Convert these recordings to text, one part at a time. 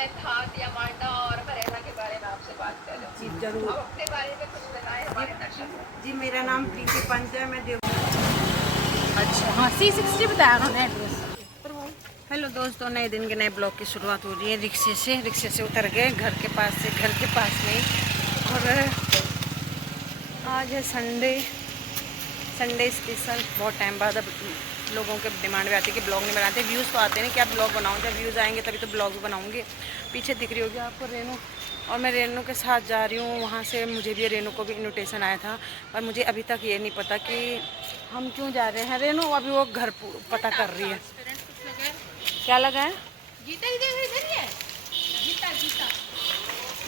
मैं धात या मांडा और हरेला के बारे में आपसे बात कर रही हूँ। जी जरूर। आप अपने बारे में कुछ बताएं हमारे दर्शकों। जी मेरा नाम प्रीति पंत है, मैं देव। अच्छा हाँ C60 बताया उन्होंने एड्रेस। हेलो दोस्तों, नए दिन के नए ब्लॉग की शुरुआत हो रही है। रिक्शे से उतर गए घर के पास नहीं। और आज है संडे स्पेशल। बहुत टाइम बाद अब लोगों के डिमांड भी आती है कि ब्लॉग नहीं बनाते। व्यूज़ तो आते नहीं कि आप ब्लॉग बनाओ, जब व्यूज़ आएंगे तभी तो ब्लॉग बनाऊंगी। पीछे दिख रही होगी आपको रेनू, और मैं रेनू के साथ जा रही हूँ। वहाँ से मुझे भी, रेनू को भी इन्विटेशन आया था, पर मुझे अभी तक ये नहीं पता कि हम क्यों जा रहे हैं। रेनू अभी वो घर पता कर रही है। क्या लगा है? गीता इधर ही है। गीता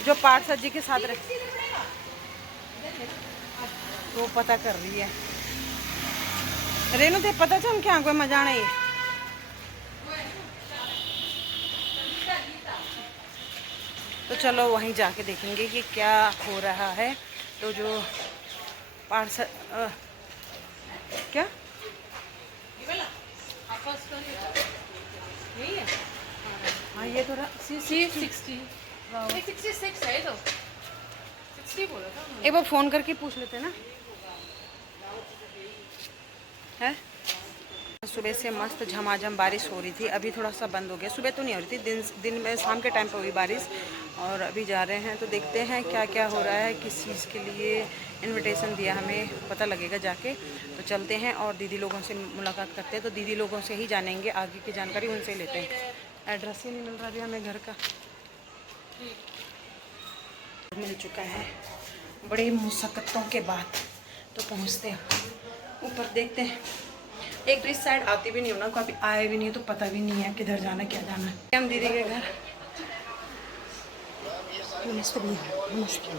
जो पार्षद जी के साथ रहे वो पता कर रही है। रेनू ते पता चल क्या कोई मजा नहीं। तो चलो वहीं जाके देखेंगे कि क्या हो रहा है। तो जो पार्षद क्या यही है। हाँ ये थोड़ा C60 66 है तो 60 बोला था उन्होंने। एक बार फ़ोन करके पूछ लेते ना है। सुबह से मस्त झमाझम बारिश हो रही थी, अभी थोड़ा सा बंद हो गया। सुबह तो नहीं हो रही थी, दिन में शाम के टाइम पर हुई बारिश। और अभी जा रहे हैं तो देखते हैं क्या क्या हो रहा है, किस चीज़ के लिए इनविटेशन दिया हमें पता लगेगा जाके। तो चलते हैं और दीदी लोगों से मुलाकात करते हैं। तो दीदी लोगों से ही जानेंगे, आगे की जानकारी उनसे लेते हैं। एड्रेस ही नहीं मिल रहा अभी हमें घर का। मिल चुका है बड़ी मुशक्क़तों के बाद, तो पहुँचते हैं ऊपर। देखते हैं, एक इस साइड आती भी नहीं हो ना, कभी आए भी नहीं तो पता भी नहीं है किधर जाना क्या जाना है। हम दीदी के घर। नमस्ते भैया। नमस्ते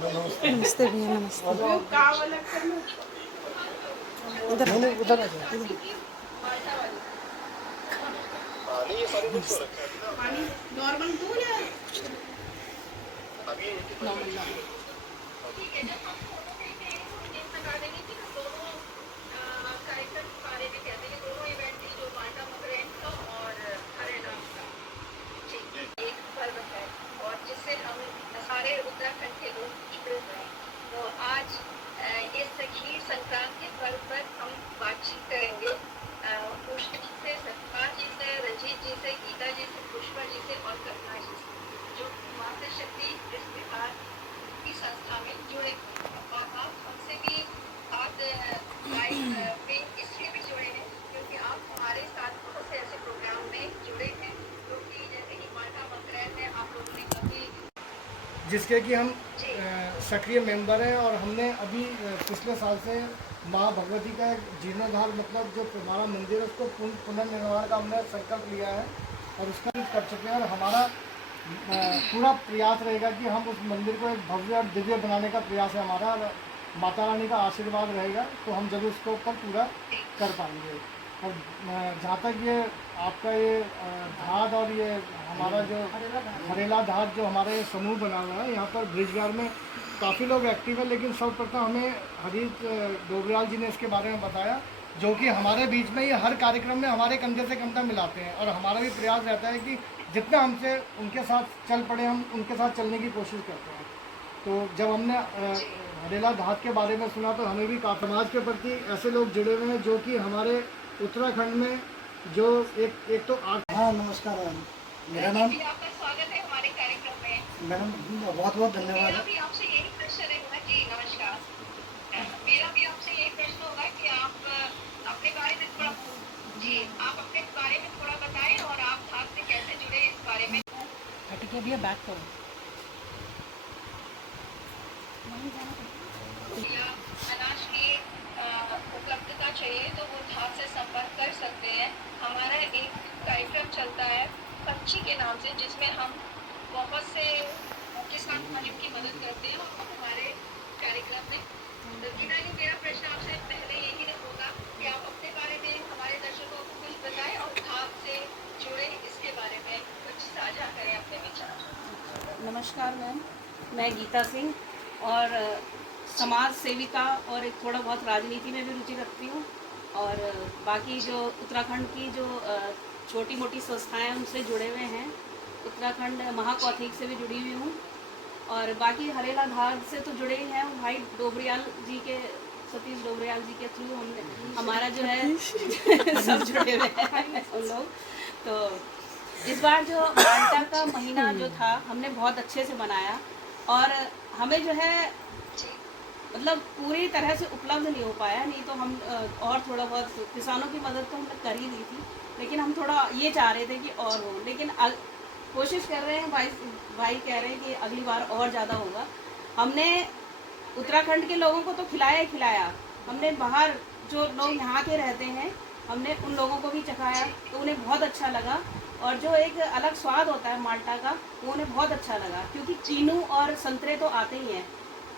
भैया। नमस्ते। उधर नॉर्मल दूध या कार्यक्रम के बारे में कहते हैं दोनों इवेंट थी जो मांडा मकरेन का और हरेला का। एक पर्व है और जिससे हम सारे उत्तराखंड के लोग जुड़े हुए हैं। तो आज इस खीर संक्रांति के पर्व पर हम बातचीत करेंगे पुष्प जी से, सतपाल जी से, रंजीत जी से, गीता जी से, पुष्पा जी से और करुणा जी से, जो मातृ शक्ति इस बिहार की संस्था में जुड़े हुए हैं। और आप हमसे भी आज लाइव में इसलिए भी जुड़े हैं क्योंकि आप हमारे साथ बहुत से ऐसे प्रोग्राम में जुड़े हैं जो कि जैसे कि मांडा मकरैन में आप लोगों ने कभी जिसके कि हम सक्रिय मेंबर हैं। और हमने अभी पिछले साल से माँ भगवती का एक जीर्णोद्धार, मतलब जो हमारा मंदिर है उसको पुनर्निर्माण का हमने संकल्प लिया है और उसका भी कर चुके हैं। और हमारा पूरा प्रयास रहेगा कि हम उस मंदिर को एक भव्य और दिव्य बनाने का प्रयास है हमारा। माता रानी का आशीर्वाद रहेगा तो हम जरूर उसको ऊपर पूरा कर पाएंगे। और जहाँ तक ये आपका ये धाद और ये हमारा जो हरेला धाद जो हमारा ये समूह बना हुआ है, यहाँ पर ब्रिजगार में काफ़ी लोग एक्टिव है। लेकिन सर्वप्रथम हमें हरीश डोबरियाल जी ने इसके बारे में बताया, जो कि हमारे बीच में ये हर कार्यक्रम में हमारे कंधे से कंधा मिलाते हैं। और हमारा भी प्रयास रहता है कि जितना हमसे उनके साथ चल पड़े हम उनके साथ चलने की कोशिश करते हैं। तो जब हमने हरेला धात के बारे में सुना तो हमें भी काफ़ी समाज के प्रति ऐसे लोग जुड़े हुए हैं जो कि हमारे उत्तराखंड में जो एक तो हाँ नमस्कार मैम, मेरा नाम आपका स्वागत है हमारे कार्यक्रम में। मैडम बहुत बहुत धन्यवाद मेरा है। भी आपसे यही प्रश्न रहेगा जी, नमस्कार। मेरा भी आपसे यही प्रश्न होगा कि आप अपने बारे में थोड़ा बताएं और आप धात से कैसे जुड़े इस बारे में। ठीक है भैया, बैक करो। या अनाज की उपलब्धता चाहिए तो वो धात से संपर्क कर सकते हैं। हमारा एक कार्यक्रम चलता है पंछी के नाम से, जिसमें हम बहुत से किसान भाइयों की मदद करते हैं और हमारे कार्यक्रम में। तो गीता जी, मेरा प्रश्न आपसे पहले यही होगा कि आप अपने बारे में हमारे दर्शकों को कुछ बताएं और धात से जुड़े इसके बारे में कुछ साझा करें अपने विचार। नमस्कार मैम, मैं गीता सिंह और समाज सेविका और एक थोड़ा बहुत राजनीति में भी रुचि रखती हूँ। और बाकी जो उत्तराखंड की जो छोटी मोटी संस्थाएं उनसे जुड़े हुए हैं। उत्तराखंड महाकौथिक से भी जुड़ी हुई हूँ, और बाकी हरेला धार से तो जुड़े ही हैं भाई डोबरियाल जी के, सतीश डोबरियाल जी के थ्रू हमारा जो है सब जुड़े हुए हैं उन लोग। तो इस बार जो माल्टा का महीना जो था हमने बहुत अच्छे से मनाया, और हमें जो है मतलब पूरी तरह से उपलब्ध नहीं हो पाया, नहीं तो हम और थोड़ा बहुत किसानों की मदद तो हमने कर ही दी थी, लेकिन हम थोड़ा ये चाह रहे थे कि और हो, लेकिन कोशिश कर रहे हैं, भाई कह रहे हैं कि अगली बार और ज़्यादा होगा। हमने उत्तराखंड के लोगों को तो खिलाया ही खिलाया, हमने बाहर जो लोग यहाँ के रहते हैं हमने उन लोगों को भी चखाया, तो उन्हें बहुत अच्छा लगा, और जो एक अलग स्वाद होता है माल्टा का वो उन्हें बहुत अच्छा लगा, क्योंकि चीनू और संतरे तो आते ही हैं,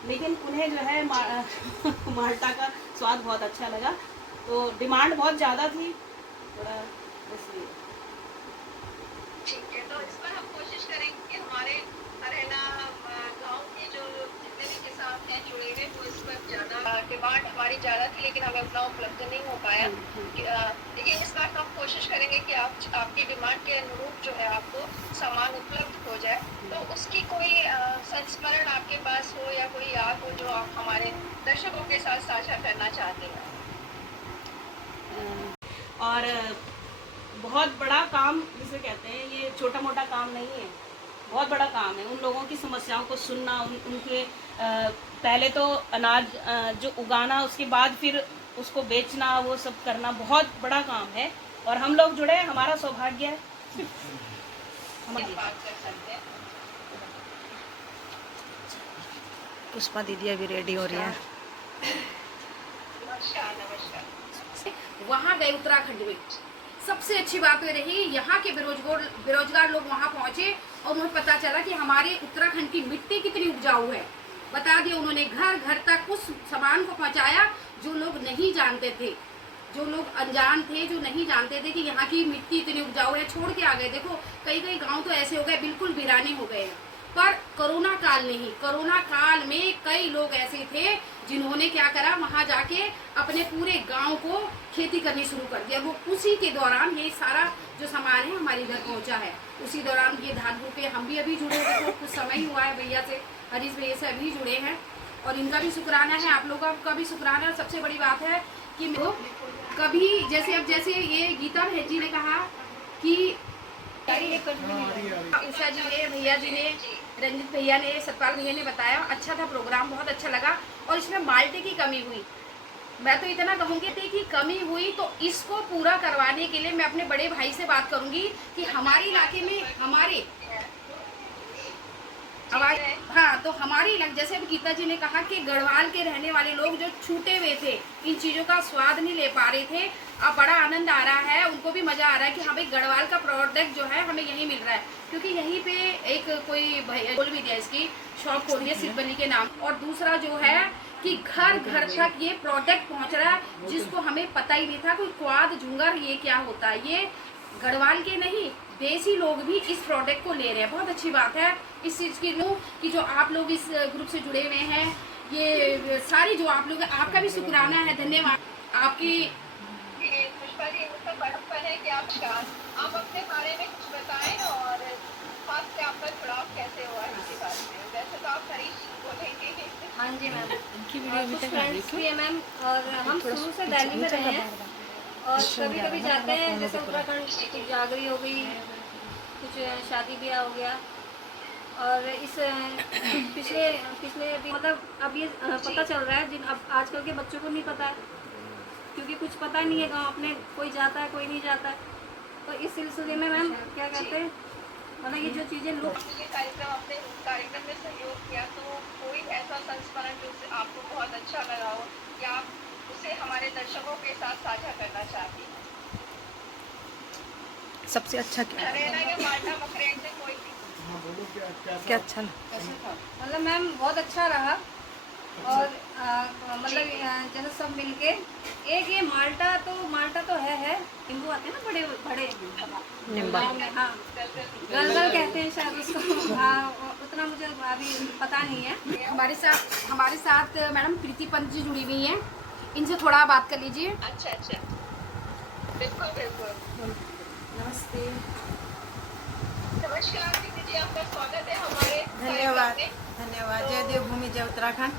लेकिन उन्हें जो है माल्टा का स्वाद बहुत अच्छा लगा, तो डिमांड बहुत ज़्यादा थी थोड़ा, इसलिए। ठीक है, तो इस पर हम कोशिश करेंगे कि हमारे हरेला गांव के जो जितने भी किसान हैं जुड़े हुए, वो इस पर ज़्यादा डिमांड हमारी ज़्यादा थी, लेकिन हमें उतना उपलब्ध नहीं हो पाया। लेकिन इस बार तो हम कोशिश करेंगे कि आपकी डिमांड के अनुरूप जो है आपको सामान उपलब्ध हो जाए। तो उसकी कोई संस्मरण आपके पास हो या कोई याद हो जो आप हमारे दर्शकों के साथ साझा करना चाहते हैं? और बहुत बड़ा काम जिसे कहते हैं, ये छोटा मोटा काम नहीं है, बहुत बड़ा काम है। उन लोगों की समस्याओं को सुनना, उनके पहले तो अनाज जो उगाना, उसके बाद फिर उसको बेचना, वो सब करना बहुत बड़ा काम है, और हम लोग जुड़े, हमारा सौभाग्य है। बात कर सकते हैं। पुष्पा दीदी अभी रेडी हो रही है। नमस्कार नमस्कार। वहाँ गए उत्तराखंड में, सबसे अच्छी बात ये रही यहाँ के बेरोजगार लोग वहाँ पहुँचे और उन्हें पता चला कि हमारे उत्तराखंड की मिट्टी कितनी उपजाऊ है। बता दिया उन्होंने, घर घर तक उस सामान को पहुँचाया जो लोग नहीं जानते थे, जो लोग अनजान थे, जो नहीं जानते थे कि यहाँ की मिट्टी इतनी उपजाऊ है, छोड़ के आ गए। देखो कई कई गांव तो ऐसे हो गए बिल्कुल वीराने हो गए हैं, पर कोरोना काल नहीं, कोरोना काल में कई लोग ऐसे थे जिन्होंने क्या करा, वहाँ जाके अपने पूरे गांव को खेती करनी शुरू कर दिया। वो उसी के दौरान ये सारा जो सामान है हमारे घर पहुँचा है, उसी दौरान ये धान पे हम भी अभी जुड़े हैं। देखो कुछ समय ही हुआ है, भैया से, हरीश भैया से अभी जुड़े हैं, और इनका भी शुक्राना है, आप लोगों का भी शुक्राना। सबसे बड़ी बात है कि कभी जैसे ये गीता बहन जी ने कहा कि उषा जी ने, भैया जी ने, रंजित भैया ने, सतपाल भैया ने बताया, अच्छा था प्रोग्राम, बहुत अच्छा लगा। और इसमें माल्टे की कमी हुई, मैं तो इतना कहूँगी कि कमी हुई तो इसको पूरा करवाने के लिए मैं अपने बड़े भाई से बात करूँगी कि हमारे इलाके में हाँ, तो हमारे इलाके, जैसे अभी गीता जी ने कहा कि गढ़वाल के रहने वाले लोग जो छूटे हुए थे, इन चीज़ों का स्वाद नहीं ले पा रहे थे, अब बड़ा आनंद आ रहा है, उनको भी मज़ा आ रहा है कि हाँ भाई गढ़वाल का प्रोडक्ट जो है हमें यहीं मिल रहा है। क्योंकि यहीं पे एक कोई भैया बोल भी दिया, इसकी शॉप खोल दिया सिद्धबनी के नाम। और दूसरा जो है कि घर घर तक ये प्रोडक्ट पहुँच रहा है, जिसको हमें पता ही नहीं था कोई क्वाद झुंगर ये क्या होता है। ये गढ़वाल के नहीं, देसी लोग भी इस प्रोडक्ट को ले रहे हैं, बहुत अच्छी बात है। इस चीज़ की कि जो आप लोग इस ग्रुप से जुड़े हुए हैं, ये सारी जो आप लोग, आपका भी शुक्राना है, धन्यवाद आपकी। पुष्पा जी, उसका बड़प्पन है कि आप अपने बारे में कुछ बताएं और खास से आपका जुड़ाव कैसे हुआ इसके बारे में। वैसे तो आप हरीश बोलेंगे। हाँ जी मैम, कुछ फ्रेंड्स भी है मैम, और हम शुरू से दिल्ली में रहे हैं, और कभी कभी जाते हैं, जैसे उत्तराखंड कुछ जागरी हो गई, कुछ शादी ब्याह हो गया। और इस पिछले अभी मतलब अब ये पता चल रहा है, अब आजकल के बच्चों को नहीं पता है, क्योंकि कुछ पता नहीं है गाँव अपने, कोई जाता है कोई नहीं जाता है। तो इस सिलसिले में मैम क्या कहते हैं, मतलब ये जो चीज़ें लोग ये अपने कार्यक्रम में सहयोग किया, तो कोई ऐसा संस्मरण जो आपको बहुत अच्छा लगा हो या आप उसे हमारे दर्शकों के साथ साझा करना चाहती हैं? सबसे अच्छा क्या हरेला या माल्टा मकरेन से कोई भी क्या अच्छा लगा? मतलब मैम बहुत अच्छा रहा, और मतलब जैसे सब मिलके एक ये माल्टा तो है नींबू आते हैं ना बड़े बड़े, निम्बा, हाँ गलगल कहते हैं शायद उसको, हाँ उतना मुझे अभी पता नहीं है। हमारे साथ मैडम प्रीति पंत जी जुड़ी हुई हैं, इनसे थोड़ा बात कर लीजिए। अच्छा, बिल्कुल बिल्कुल। नमस्ते। नमस्कार दीदी जी, आपका स्वागत है हमारे धन्यवाद कार्यक्रम में। धन्यवाद। जय देवभूमि जय उत्तराखंड।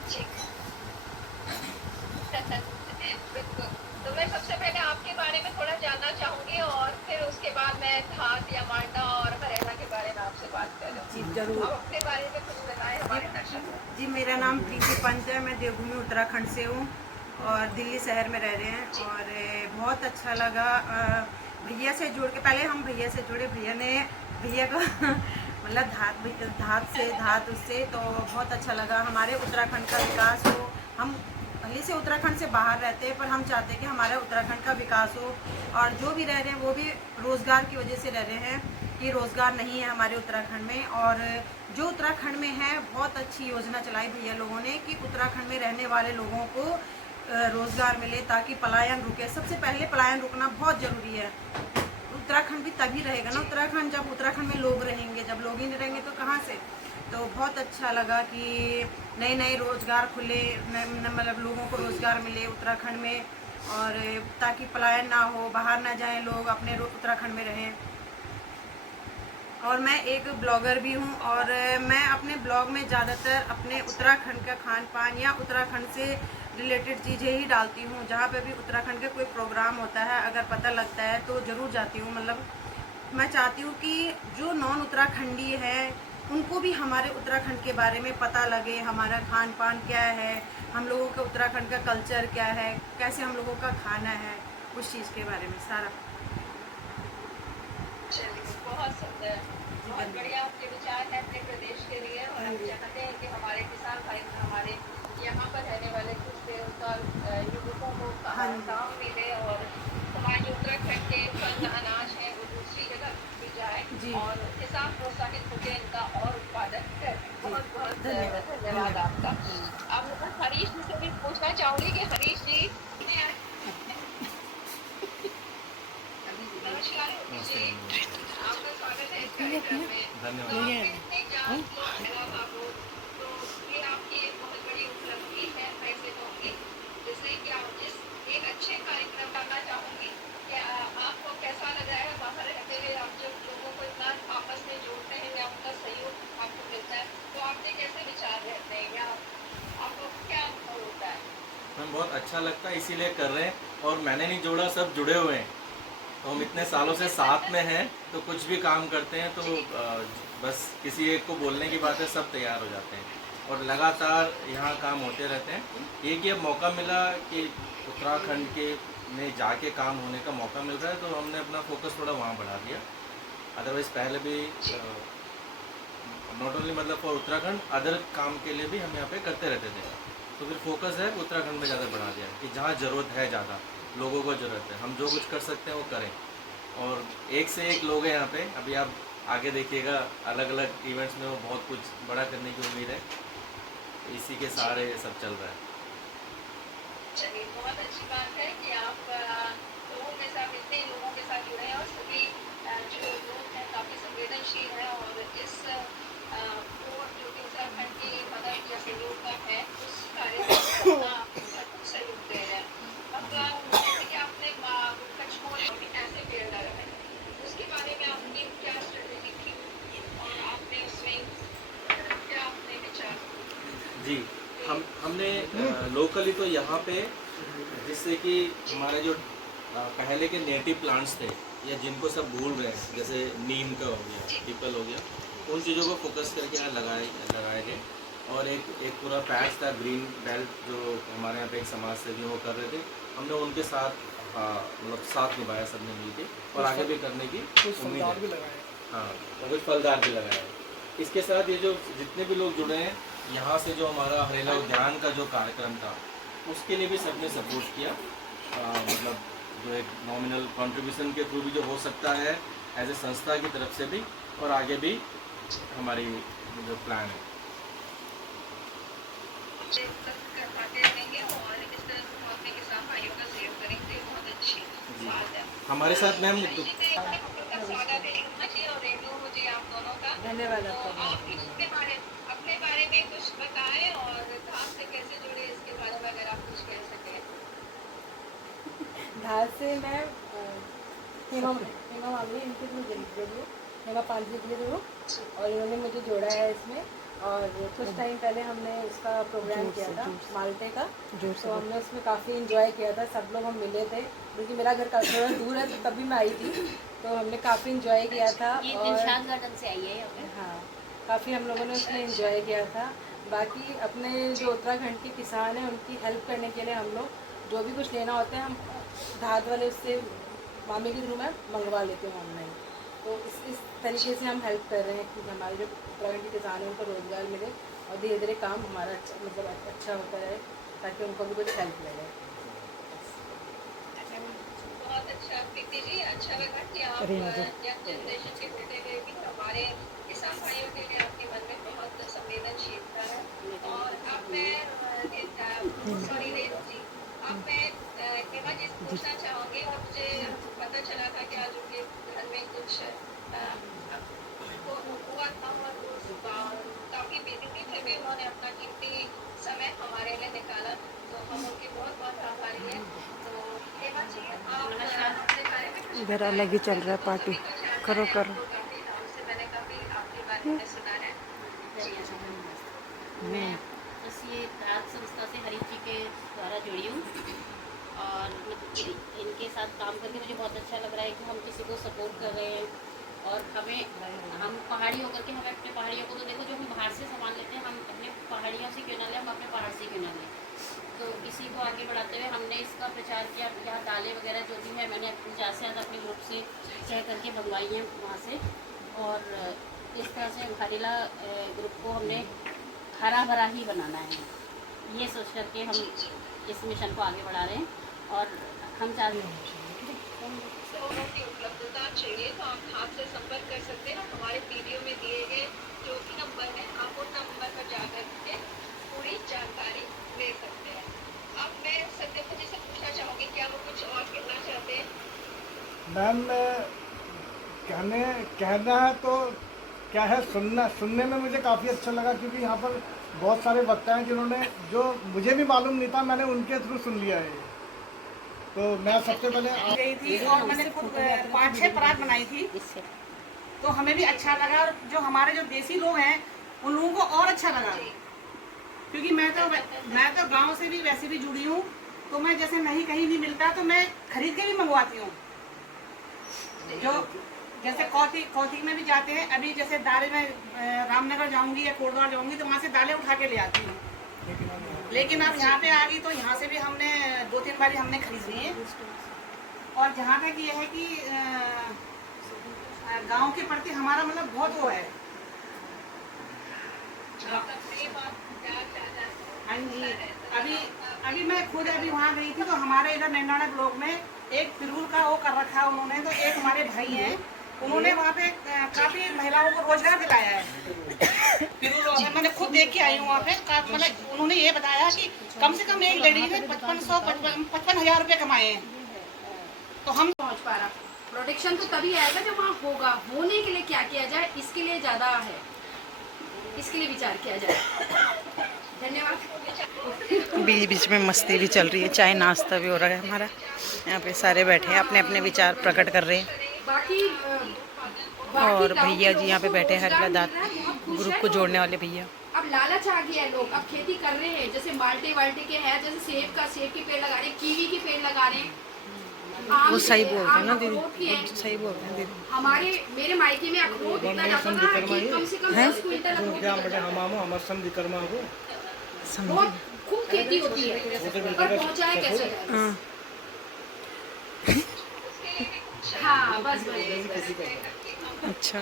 बिल्कुल। तो मैं सबसे पहले आपके बारे में थोड़ा जानना चाहूंगी और फिर उसके बाद मैं धात या मांडा और हरेला के बारे में आपसे बात करूँ। जी जरूर। आप अपने बारे में कुछ बताएं हमारे दर्शकों को। जी मेरा नाम प्रीति पंत है, मैं देवभूमि उत्तराखंड से हूँ और दिल्ली शहर में रह रहे हैं। और बहुत अच्छा लगा भैया से जुड़ के। पहले हम भैया से जुड़े, भैया का मतलब धात उससे तो बहुत अच्छा लगा। हमारे उत्तराखंड का विकास हो। हम पहले से उत्तराखंड से बाहर रहते हैं पर हम चाहते हैं कि हमारे उत्तराखंड का विकास हो। और जो भी रह रहे हैं वो भी रोज़गार की वजह से रह रहे हैं कि रोज़गार नहीं है हमारे उत्तराखंड में। और जो उत्तराखंड में है बहुत अच्छी योजना चलाई भैया लोगों ने कि उत्तराखंड में रहने वाले लोगों को रोज़गार मिले ताकि पलायन रुके। सबसे पहले पलायन रुकना बहुत ज़रूरी है। उत्तराखंड भी तभी रहेगा ना उत्तराखंड, जब उत्तराखंड में लोग रहेंगे। जब लोग ही नहीं रहेंगे तो कहाँ से। तो बहुत अच्छा लगा कि नए नए रोज़गार खुले, मतलब लोगों को रोज़गार मिले उत्तराखंड में। और ताकि पलायन ना हो, बाहर ना जाएं लोग, अपने उत्तराखंड में रहें। और मैं एक ब्लॉगर भी हूँ और मैं अपने ब्लॉग में ज़्यादातर अपने उत्तराखंड का खान पान या उत्तराखंड से रिलेटेड चीज़ें ही डालती हूँ। जहाँ पे भी उत्तराखंड का कोई प्रोग्राम होता है अगर पता लगता है तो ज़रूर जाती हूँ। मतलब मैं चाहती हूँ कि जो नॉन उत्तराखंडी है उनको भी हमारे उत्तराखंड के बारे में पता लगे, हमारा खान पान क्या है, हम लोगों का उत्तराखंड का कल्चर क्या है, कैसे हम लोगों का खाना है, उस चीज़ के बारे में सारा। चलिए, बहुत सुंदर, बहुत बढ़िया आपके विचार हैं अपने प्रदेश के लिए। और हम चाहते हैं कि हमारे किसान भाई, हमारे यहाँ पर रहने वाले कुछ बेरोजगार युवकों को काम मिले और हमारे जो उत्तराखंड के फल अनाज है वो दूसरी जगह भी जाए और किसान प्रोत्साहित होकर इनका और उत्पादन करें। बहुत बहुत धन्यवाद आपका। अब हरीश जी से भी पूछना चाहूंगी कि हरीश जी नमस्कार हरीश जी, आपका स्वागत है इस कार्यक्रम में। धन्यवाद। तो ये आपकी एक बहुत बड़ी उपलब्धि है, मैं इसे कहूँगी। जैसे कि आप जिस एक अच्छे कार्यक्रम करना चाहूँगी कि आपको कैसा लग रहा है बाहर रहते हुए आप जब लोगों को इतना आपस में जोड़ते हैं या उनका सहयोग आपको मिलता है तो आपके कैसे विचार रहते हैं या आपको क्या अनुभव होता है? हमें बहुत अच्छा लगता है इसीलिए कर रहे हैं। और मैंने नहीं जोड़ा, सब जुड़े हुए हैं। तो हम इतने सालों से साथ में हैं तो कुछ भी काम करते हैं तो बस किसी एक को बोलने की बात है, सब तैयार हो जाते हैं और लगातार यहाँ काम होते रहते हैं। एक ये मौका मिला कि उत्तराखंड के में जाके काम होने का मौका मिल रहा है तो हमने अपना फोकस थोड़ा वहाँ बढ़ा दिया। अदरवाइज़ पहले भी नॉट ओनली मतलब फॉर उत्तराखंड, अदर काम के लिए भी हम यहाँ पे करते रहते थे। तो फिर फोकस है उत्तराखंड में ज़्यादा बढ़ा दिया कि जहाँ ज़रूरत है, ज़्यादा लोगों को ज़रूरत है, हम जो कुछ कर सकते हैं वो करें। और एक से एक लोग हैं यहाँ पे। अभी आप आगे देखिएगा अलग अलग इवेंट्स में वो बहुत कुछ बड़ा करने की उम्मीद है। इसी के सहारे ये सब चल रहा है। चलिए, बहुत अच्छी बात है कि आप लोगों के साथ, इतने लोगों के साथ जुड़े हैं और सभी जो लोग हैं काफ़ी संवेदनशील हैं और इस जो कि उत्तराखंड की मदद या सहयोग का है उस कार्य में सहयोग दे रहे हैं। अब जैसे कि आपने कछोल ऐसे पेड़ लगा है, उसके बारे में आपकी क्या स्ट्रेटेजी थी और आपने उसमें क्या अपने विचार? जी, हमने लोकली तो यहाँ पे जिससे कि हमारे जो पहले के नेटिव प्लांट्स थे या जिनको सब भूल रहे हैं, जैसे नीम का हो गया, पीपल हो गया, उन चीज़ों को फोकस करके यहाँ लगाए गए। और एक पूरा पैच था ग्रीन बेल्ट जो हमारे यहाँ पे एक समाज सेवी वो कर रहे थे। हमने उनके साथ मतलब साथ निभाया सबने मिलकर और आगे भी करने की उम्मीद है। हाँ, और कुछ फलदार भी लगाया है। इसके साथ ये जो जितने भी लोग जुड़े हैं यहाँ से, जो हमारा हरेला उद्यान का जो कार्यक्रम था उसके लिए भी सबने सपोर्ट किया। मतलब जो एक नॉमिनल कंट्रीब्यूशन के थ्रू भी जो हो सकता है एज ए संस्था की तरफ से भी, और आगे भी हमारी जो प्लान है करवाते रहेंगे और इस तरह से हम अपने किसान भाइयों का सहयोग करेंगे। बहुत अच्छी बात है। हमारे साथ मैम। स्वागत है रेणुका जी और रेणु जी, आप दोनों का धन्यवाद तो आपका। आप भी अपने बारे में कुछ बताएं और धाम से कैसे जुड़े इसके बारे में अगर आप कुछ कह सकें। धार से मैं हेमा मालिनी, इनके थ्रू जुड़ी हूँ। हेमा पालजी गुरु, और इन्होंने मुझे जोड़ा है इसमें। और कुछ टाइम पहले हमने इसका प्रोग्राम किया था माल्टे का, तो हमने उसमें काफ़ी इन्जॉय किया था। सब लोग हम मिले थे, क्योंकि मेरा घर थोड़ा दूर है, तो तभी मैं आई थी, तो हमने काफ़ी इन्जॉय किया था। और गार्डन से आई है। हाँ, काफ़ी हम लोगों ने उसमें इन्जॉय किया था। बाकी अपने जो उत्तराखंड के किसान हैं उनकी हेल्प करने के लिए हम लोग जो भी कुछ लेना होता है हम धात वाले उससे मामी के थ्रू में मंगवा लेते हैं ऑनलाइन। तो इस तरीके से हम हेल्प कर रहे हैं कि हमारे जो उत्तराखंड के किसान हैं उनको रोज़गार मिले और धीरे धीरे काम हमारा अच्छा होता रहे, ताकि उनको भी कुछ हेल्प मिले। बहुत अच्छा प्रीति जी, अच्छा लगा कि आप यंग जनरेशन के होते हुए भी हमारे किसान भाइयों के लिए आपके मन में बहुत संवेदनशीलता है। और अब मैं सॉरी रेणु जी, अब मैं हेमा जी से पूछना चाहूँगी। और मुझे पता चला था कि आज उनके घर में कुछ हुआ था और काफ़ी बिजी भी थे, भी उन्होंने अपना कीमती समय हमारे लिए निकाला, तो हम उनके बहुत बहुत आभारी हैं। तो हेमा जी, आप अपने बारे में कुछ इधर अलग ही चल रहा है पार्टी, करो करो। काफ़ी नाम से मैंने काफ़ी आपके बारे में सुना है। मैं बस ये धात संस्था से हरीश जी के द्वारा जुड़ी हूँ, और मतलब इनके साथ काम करके मुझे बहुत अच्छा लग रहा है कि हम किसी को सपोर्ट कर रहे हैं। और हम पहाड़ी होकर के हमें अपने पहाड़ियों को, तो देखो जो हम बाहर से सामान लेते हैं, हम अपने पहाड़ियों से क्यों ना लें, हम अपने पहाड़ से क्यों ना लें। तो इसी को आगे बढ़ाते हुए हमने इसका प्रचार किया। यहाँ दालें वगैरह जो भी है मैंने ज़्यादा से ज़्यादा अपने ग्रुप से तय करके मंगवाई हैं वहाँ से। और इस तरह से हरेला ग्रुप को हमने हरा भरा ही बनाना है, ये सोच करके हम इस मिशन को आगे बढ़ा रहे हैं। और हम चाहते हैं की उपलब्धता चाहिए तो आप आपसे संपर्क कर सकते हैं। हमारे वीडियो में दिए गए जो भी नंबर है, आप उन नंबर पर जाकर के पूरी जानकारी ले सकते हैं। अब मैं सत्यम जी से पूछना चाहूँगी, क्या वो कुछ और कहना चाहते हैं? मैम, कहना है तो क्या है, सुनने में मुझे काफ़ी अच्छा लगा, क्योंकि यहाँ पर बहुत सारे वक्ता हैं जिन्होंने, जो मुझे भी मालूम नहीं था, मैंने उनके थ्रू सुन लिया है। तो मैं सबसे पहले गई थी और मैंने खुद 5-6 परात बनाई थी, तो हमें भी अच्छा लगा। और जो हमारे जो देसी लोग हैं उन लोगों को और अच्छा लगा, क्योंकि मैं तो गांव से भी वैसे भी जुड़ी हूँ, तो मैं जैसे नहीं कहीं नहीं मिलता तो मैं खरीद के भी मंगवाती हूँ। जो जैसे कौथी में भी जाते हैं, अभी जैसे दालें में रामनगर जाऊँगी या कोटद्वार जाऊँगी तो वहाँ से दालें उठा के ले आती हूँ। लेकिन अब यहाँ पे आ गई तो यहाँ से भी हमने 2-3 बारी हमने खरीद ली है। और जहाँ तक ये है कि गांव के प्रति हमारा मतलब बहुत वो है। हाँ जी, अभी मैं खुद अभी वहाँ गई थी, तो हमारे इधर नैनाना ब्लॉक में एक पिरूल का वो कर रखा है उन्होंने। तो एक हमारे भाई हैं, उन्होंने वहाँ पे काफ़ी महिलाओं को रोजगार दिलाया है। पिरूल मैंने खुद देख के आई हूँ वहाँ पे। मतलब उन्होंने ये बताया कि कम से कम एक लेडीज ने 55,000 रुपये कमाए हैं। तो हम पहुंच पा रहा। प्रोटेक्शन तो तभी आएगा जब वहाँ होगा। होने के लिए क्या किया जाए, इसके लिए ज़्यादा है, इसके लिए विचार किया जाए। धन्यवाद। बीच बीच में मस्ती भी चल रही है, चाय नाश्ता भी हो रहा है हमारा। यहाँ पे सारे बैठे हैं, अपने अपने विचार प्रकट कर रहे हैं। बाकी और भैया जी यहाँ पे बैठे हैं, हरेला धात ग्रुप को जोड़ने वाले भैया। अब लालच आ गया है, लोग अब खेती कर रहे हैं। जैसे माल्टे वाल्टे के हैं, जैसे सेब के पेड़ लगा रहे हैं, कीवी के पेड़ लगा रहे हैं। वो सही बोलते हैं ना दीदी, सही बोलते हैं दीदी। हमारे मेरे मायके में अखरोट इतना जाता था कि कम से कम 10 क्विंटल बहुत खूब खेती होती है, पर पहुंचाए कैसे जाए? हाँ बस अच्छा,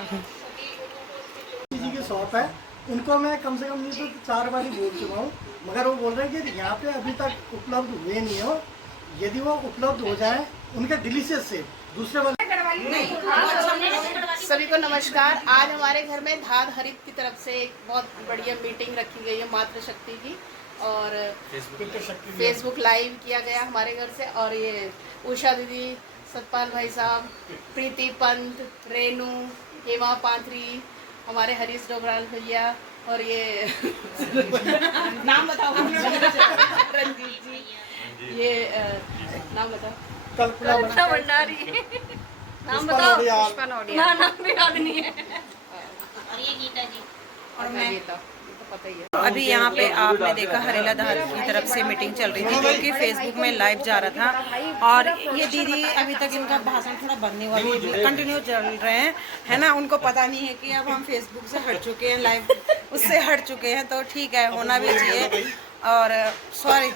जी की शॉप है, उनको मैं कम से कम नहीं तो 4 बार ही बोल चुका हूँ, मगर वो बोल रहे हैं कि यहाँ पे अभी तक उपलब्ध हुए नहीं हो। यदि वो उपलब्ध हो जाए उनके डिलीशियस से दूसरे वाले। सभी को नमस्कार। आज हमारे घर में धात हरित की तरफ से एक बहुत बढ़िया मीटिंग रखी गई है मातृ शक्ति की, और फेसबुक लाइव किया गया हमारे घर से। और ये उषा दीदी, सतपाल भाई साहब, प्रीति पंत, रेनू, हेमा पांथरी, हमारे हरीश डोबराल भैया, और ये नाम बताओ रंजीत जी, ये नाम बताओ, कल्पना भंडारी, नाम बताओ। पुष्पा नौडियाल। हाँ, नाम भी याद नहीं है। और मैं अभी यहाँ पे आपने देखा हरेला धार की तरफ से मीटिंग चल रही थी जो कि फेसबुक में लाइव जा रहा था। और ये दीदी अभी तक इनका भाषण थोड़ा बंद नहीं हुआ, कंटिन्यू चल रहे हैं, है ना। उनको पता नहीं है कि अब हम फेसबुक से हट चुके हैं, लाइव उससे हट चुके हैं, तो ठीक है, होना भी चाहिए। और सॉरी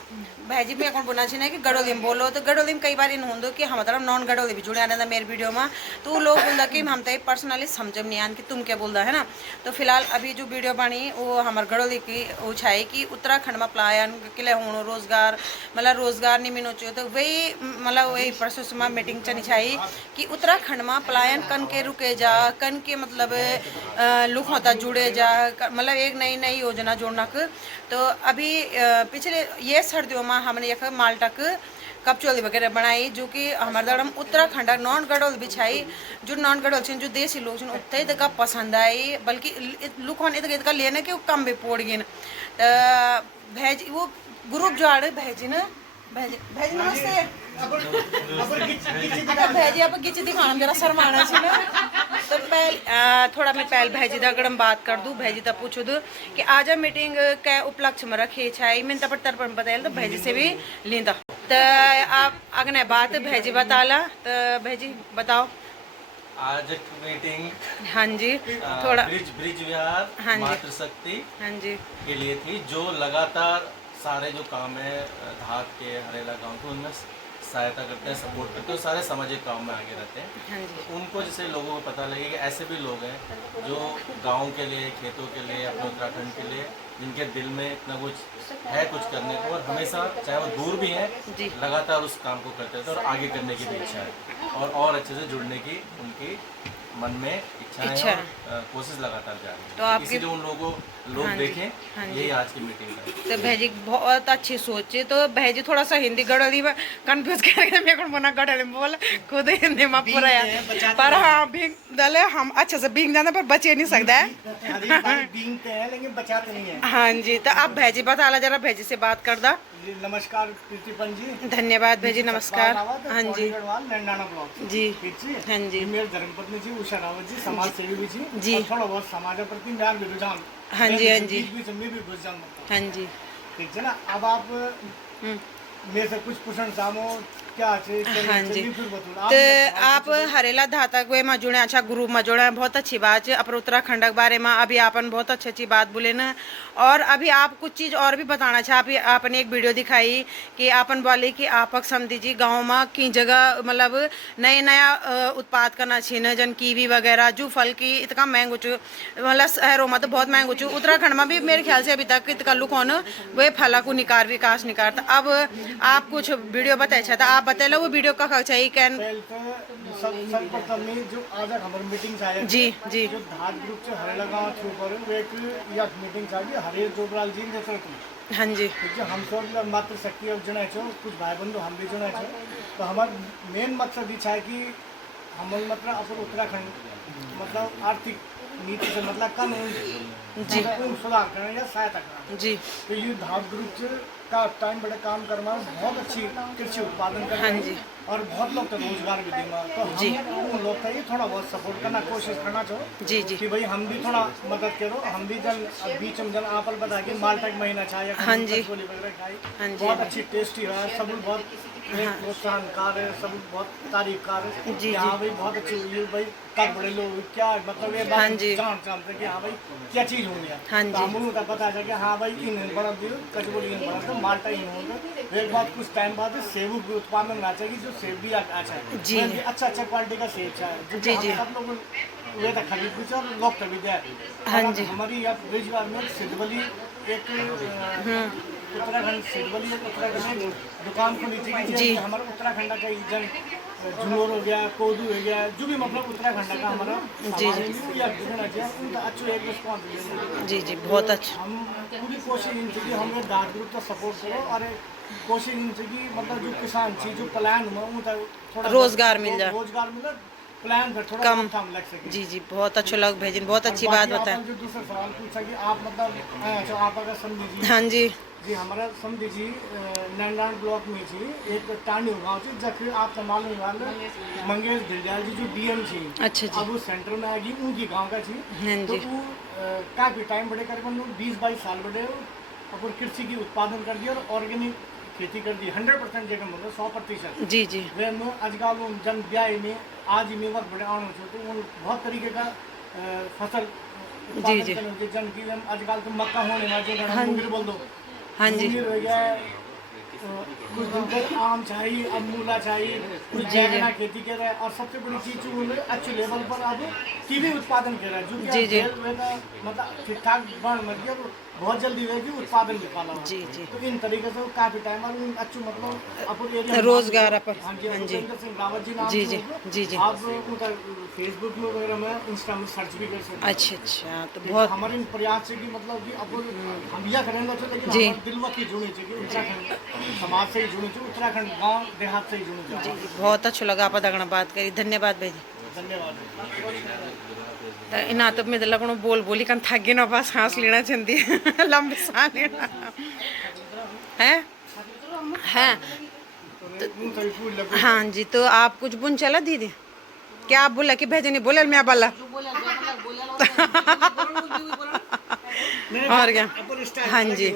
भाईजी मैं कौन बोलना चाहिए कि गड़ोलीम बोलो, तो गड़ोलीम कई बार इन होंगे कि हम मतलब नॉन गड़ोली भी जुड़े आने था मेरे वीडियो में, तो वो लोग बोलता कि हम तो पर्सनली समझ नहीं आन कि तुम क्या बोलता है ना। तो फिलहाल अभी जो वीडियो बनी वो हमारे गड़ोली की उछाई कि उत्तराखंड में पलायन के लिए होनो रोजगार मतलब रोजगार नहीं मिलो चाहिए, तो वही मतलब वही परसों में मीटिंग चनी छाई कि उत्तराखंड में पलायन कन के रुके जा, कन के मतलब लुक होता जुड़े जा, मतलब एक नई नई योजना जोड़ना। तो अभी पिछले ये सर्दियों में हमने एक माल्टा कपचौली वगैरह बनाई जो कि हमारे दड़म उत्तराखंड नॉन गढ़ोल बिछाई, जो नॉन गढ़ोल छिन जो देसी लोग छिन उतने तक पसंद आई, बल्कि लुक होने तक इसका लेने के कम भी पोड़ गिन। भेज वो ग्रुप जो आड़े भेजी ना भेज नमस्ते अच्छा भेजी आप गिच दिखाना जरा शर्माना छी ना। तो थोड़ा मैं पहल भेजी दा गड़म बात कर दूँ, भेजी तब पूछो दूँ कि आज मीटिंग के उपलक्ष्य में रखी छाई मैंने तब तरपन बताया तो भेजी से भी लींदा। तो आप अगने बात भेजी बताला, तो भेजी बताओ। आज एक मीटिंग हाँ जी थोड़ा ब्रिज विहार हाँ जी मातृशक्ति हाँ जी के लिए थी, जो लगातार सारे जो काम है धात के हरेला गांव के उनमें सहायता करते हैं, सपोर्ट करते हैं, सारे सामाजिक काम में आगे रहते हैं। हाँ जी तो उनको जैसे लोगों को पता लगे कि ऐसे भी लोग हैं जो गांव के लिए, खेतों के लिए, अपने उत्तराखंड के लिए, जिनके दिल में इतना कुछ है कुछ करने को, और हमेशा चाहे वो दूर भी हैं लगातार उस काम को करते थे और आगे करने की भी इच्छा है और अच्छे से जुड़ने की उनकी मन में इच्छा है और कोशिश लगातार जारी है। तो आपके इसीलिए उन लोगों देखें यही आज की मीटिंग है। तो भैजी बहुत अच्छी सोच है। तो भैजी थोड़ा सा हिंदी गड़ोली में कंफ्यूज करके मेरे को मना गड़ोली में बोला, खुद हिंदी में पूरा है, पर हाँ भींग दले हम अच्छे से भींग जाना पर बचे नहीं सकता है भींगते हैं लेकिन बचाते नहीं है। हाँ जी तो आप भैजी बता ला जरा, भैजी से बात कर दा। नमस्कार प्रीतिपन जी। धन्यवाद भैजी नमस्कार। हाँ जी जी हाँ जी मेरे धर्मपत्नी जी उषा रावत जी, समाज सेवी भी जी, और थोड़ा बहुत समाज प्रति ज्ञान भी रुझान। हाँ जी हाँ जी हाँ जी ठीक है ना। अब आप मेरे से कुछ पूछना चाहो क्या हाँ जी। तो आप हरेला धातक वे में जुड़े, अच्छा ग्रुप में जुड़े, बहुत अच्छी बात है। अपन उत्तराखंड के बारे में अभी आपन बहुत अच्छी बात बोले ना। और अभी आप कुछ चीज़ और भी बताना चाहे, आपने एक वीडियो दिखाई कि आपन बोले कि आपक समझी जी गाँव में की जगह मतलब नए नया उत्पाद करना चाहिए, जन कीवी वगैरह जो फल की इतना महंगो चु, मतलब शहरों में तो बहुत महंगो चु, उत्तराखंड में भी मेरे ख्याल से अभी तक इतना लुक होना वे फला को निकार विकास निकार। तो अब आप कुछ वीडियो बताए था, आप बताए वो वीडियो का चाहिए कैन सर्वप्रथम जो आज हमारी मीटिंग चाहिए जी जी जो धार ग्रुप से हरेला गाँव थ्रू पर एक या मीटिंग चाहिए हरे डोबराल जी नेतृत्व। हाँ जी ठीक है। हम सब मात्र शक्ति अब जुड़े छो, कुछ भाई बंधु हम भी जुड़े छो। तो हमारा मेन मकसद ये है कि हम मतलब अपन उत्तराखंड मतलब आर्थिक नीति से मतलब कानून जी सुधार करना या सहायता करना जी। तो ये धार ग्रुप का टाइम बड़े काम करना बहुत अच्छी कृषि उत्पादन करना हाँ जी और बहुत लोग तो रोजगार भी देना। तो जी हम उन लोग का ये थोड़ा बहुत सपोर्ट करना कोशिश करना चाहो जी जी कि भाई हम भी थोड़ा मदद करो। हम भी जन बीच में जन आपल बता के माल्टा का महीना चाहिए हाँ जी वगैरह खाई हाँ जी बहुत अच्छी टेस्टी है, सब बहुत प्रोत्साहनकार है, सब बहुत तारीफकार है जी हाँ भाई बहुत अच्छी हुई भाई कर बड़े लोग क्या मतलब ये हाँ बात जी जान जानते कि हाँ भाई क्या चीज़ होनी है। हाँ जी हम का पता है कि हाँ भाई इन बड़ा दियो कचबोली इन बड़ा तो माल्टा इन होगा। एक बात कुछ टाइम बाद सेब भी उत्पादन ना चाहिए जो सेब भी अच्छा है जी अच्छा क्वालिटी का सेब चाहिए जी जी सब लोग वे तो खरीद भी और लोग तभी दे। हाँ जी हमारी यहाँ ब्रिजवार में सिद्धवली एक उत्तराखंड सिद्धवली एक उत्तराखंड में दुकान खुली थी कि हमारा उत्तराखंड का जन झुमोर हो गया, कोदू हो गया, जो भी मतलब उत्तराखंड का हमारा जी या उनका अच्छा एक रिस्पॉन्स जी जी बहुत अच्छा। हम पूरी कोशिश इन थी कि हमें धार ग्रुप का सपोर्ट करो और कोशिश इन थी कि मतलब जो किसान थी जो पलायन हुआ वो थोड़ा रोजगार मिल जाए, रोजगार मिले प्लान पर थोड़ा कम। कम लग सके। जी जी, बहुत अच्छा लग भेजिन, बहुत अच्छी और बात बाकी बताएं। आपने जो दूसरा सवाल पूछा कि आप मतलब अच्छा आप अगर समझिए हाँ जी। जी हमारा समझी जी नैनान ब्लॉक में थी एक टाणी गाँव थी जब आप संभाल वाले मंगेश गिरजाल जी जो डीएम थी। अच्छा जी। अब वो सेंटर में आएगी उनकी गांव का थी। हाँ तो जी। वो काफ़ी टाइम बढ़े करीबन 20-22 साल बढ़े और कृषि की उत्पादन कर दिया और ऑर्गेनिक खेती कर दी 100% जगह मतलब 100%। जी जी। वे में आजकल जन ब्याह में आज में वक्त बड़े आने तो वो बहुत तरीके का फसल जी जी। जन की आजकल तो मक्का होने वाले मुंगेर बोल दो। हाँ जी। मुंगेर हो गया कुछ दिन तक आम चाहिए अब मूला चाहिए कुछ जी, जैगना खेती कर रहा है और सबसे बड़ी चीज जो है अच्छे लेवल पर अब कीवी उत्पादन कर रहा है जो जी, जी। कि मतलब ठीक ठाक बन मत गया बहुत जल्दी रहेगी उत्पादन निकाला हुआ। जी जी। तो इन तरीके से काफी टाइम और अच्छे मतलब अपन एरिया रोजगार अपन। हाँ जी हाँ जी। उपेंद्र सिंह रावत जी नाम जी से जी। होगा। जी जी। आप उनका फेसबुक में वगैरह में इंस्टा में सर्च भी कर सकते हैं। अच्छा अच्छा, तो बहुत बहुत हमारे प्रयास से कि मतलब कि अब हम यह करेंगे तो लेकिन जी। हमारे दिल की जुड़नी चाहिए उत्तराखंड समाज से ही जुड़नी चाहिए उत्तराखंड गांव देहात से ही जुड़नी जी चाहिए। जी, बहुत अच्छा लगा आप दगना बात करी, धन्यवाद भाई जी। धन्यवाद। तो इना तो मैं लगनो बोल बोली कन थक गई ना बस सांस लेना चंदी लंबी सांस लेना है है। हाँ जी, तो आप कुछ बुन चला दीदी क्या आप बोला कि भेजे नहीं बोले मैं बोला और क्या। हाँ जी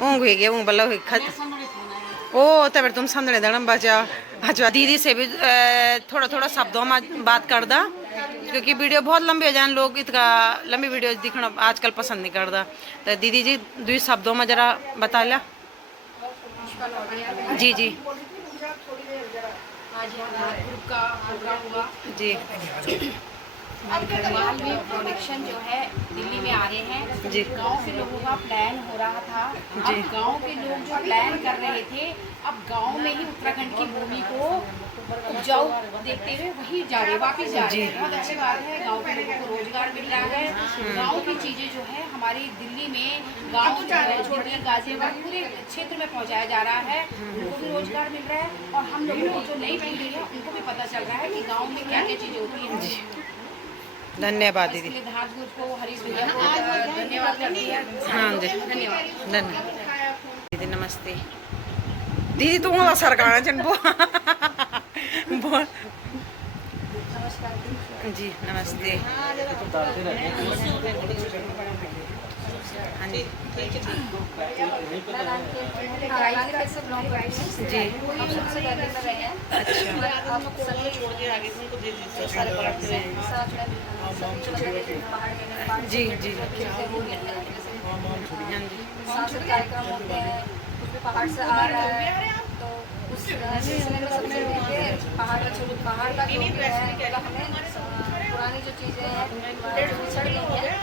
ऊँग हुई गया ऊँग बोला हुई खत ओ तब तुम समझने देना बचा। अच्छा दीदी से भी थोड़ा थोड़ा शब्दों में बात कर दा क्योंकि वीडियो बहुत लंबी हो जाए लोग इतना लंबी वीडियो दिखना आजकल पसंद नहीं करता। तो दीदी जी 2 शब्दों में जरा बता लिया। जी जी आज यहाँ ग्रुप का प्रोग्राम हुआ जी गढ़वाल में प्रोडक्शन जो है दिल्ली में आ रहे हैं। जी। गांव के लोगों का प्लान हो रहा था। जी। अब गांव के लोग जो प्लान कर रहे थे अब गांव में ही उत्तराखंड की भूमि को उपजाऊ देखते हुए वही जा रहे वापस जा रहे हैं। बहुत अच्छी बात है गांव के लोगों को रोजगार मिल रहा है। गांव की चीजें जो है हमारी दिल्ली में गाँव दिल्ली गाजियाबाद पूरे क्षेत्र में पहुँचाया जा रहा है। उनको भी रोजगार मिल रहा है और हम लोगों को जो नई पीढ़ी है उनको भी पता चल रहा है कि गाँव में क्या क्या चीजें होती हैं। धन्यवाद दीदी। इसके लिए धारपुर को हरीश भैया को धन्यवाद करती है। हाँ जी धन्यवाद दीदी। नमस्ते दीदी तुम वाला सरकार चन बोल जी नमस्ते। हाँ जी जी जी जी सांस्कृतिक कार्यक्रम होते हैं कुछ भी पहाड़ से आ रहा है तो उस सिलसिले में सबसे पहले पहाड़ का जो भी है हमें पुरानी जो चीज़ें हैं जो बिछड़ गई हैं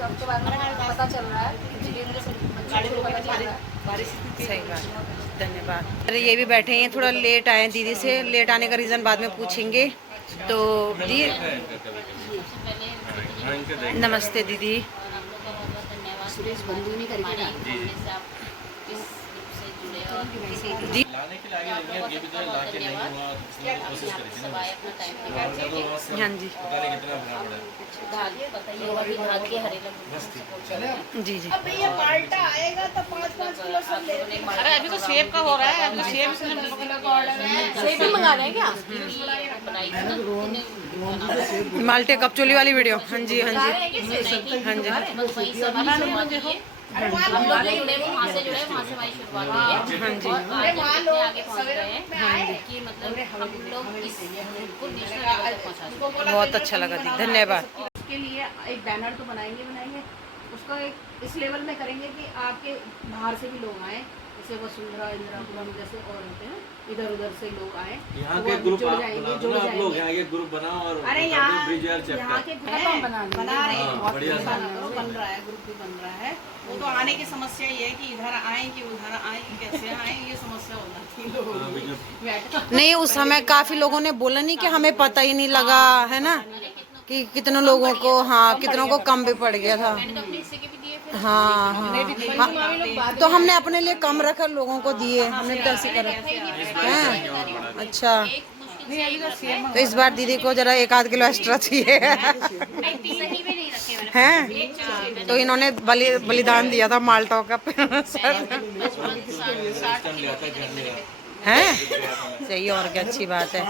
सबके बारे में पता चल रहा है। बच्चों को पता चल रहा है। सही बात धन्यवाद। अरे ये भी बैठे हैं थोड़ा लेट आए दीदी से लेट आने का रीज़न बाद में पूछेंगे। तो दी नमस्ते दीदी। सुरेश बंधु ने करके दी लाने के लिए आगे लेंगे, ये भी तो ला के नहीं हुआ उसने कोशिश करी थी ना हाँ जी पता नहीं कितना बड़ा जी जी अरे अभी तो सेब का हो रहा है, अभी तो सेब सेब भी मंगा रहे हैं क्या? माल्टे कपचोली वाली वीडियो। हाँ जी हाँ जी हाँ जी हम लोग जुड़े वहाँ से हमारी शुरुआत हुई है। हाँ जी आज आगे पहुँच गए हैं कि मतलब हम लोग इस को नेशनल लेवल तक पहुँचा चुके हैं। बहुत अच्छा लगा दी धन्यवाद। उसके लिए एक बैनर तो बनाएंगे उसका एक इस लेवल में करेंगे कि आपके बाहर से भी लोग आए, जैसे वसुंधरा इंदिरापुरम जैसे और होते हैं इधर उधर से लोग आए यहाँ तो के वो ग्रुप जुड़ आप जाएंगे, बना दो जुड़ ना, आप लोग जाएंगे। यहाँ के ग्रुप बनाओ और अरे ब्रिज यार यहाँ के ग्रुप हम बना रहे हैं, हाँ, बढ़िया बन रहा है, ग्रुप भी बन रहा है। वो तो आने की समस्या ये है कि इधर आए कि उधर आए कि कैसे आए, ये समस्या हो जाती है लोगों की। नहीं उस समय काफी लोगों ने बोला नहीं कि हमें पता ही नहीं लगा है ना कि कितने लोगों को हाँ कितनों को कम भी पड़ गया था। हाँ हाँ तो हमने अपने लिए कम रखकर लोगों को दिए, हमने भी कैसे करा हैं। अच्छा तो इस बार दीदी को जरा 1-8 किलो एक्स्ट्रा चाहिए हैं। तो इन्होंने बलिदान दिया था माल्टों का हैं। सही, और क्या अच्छी बात है।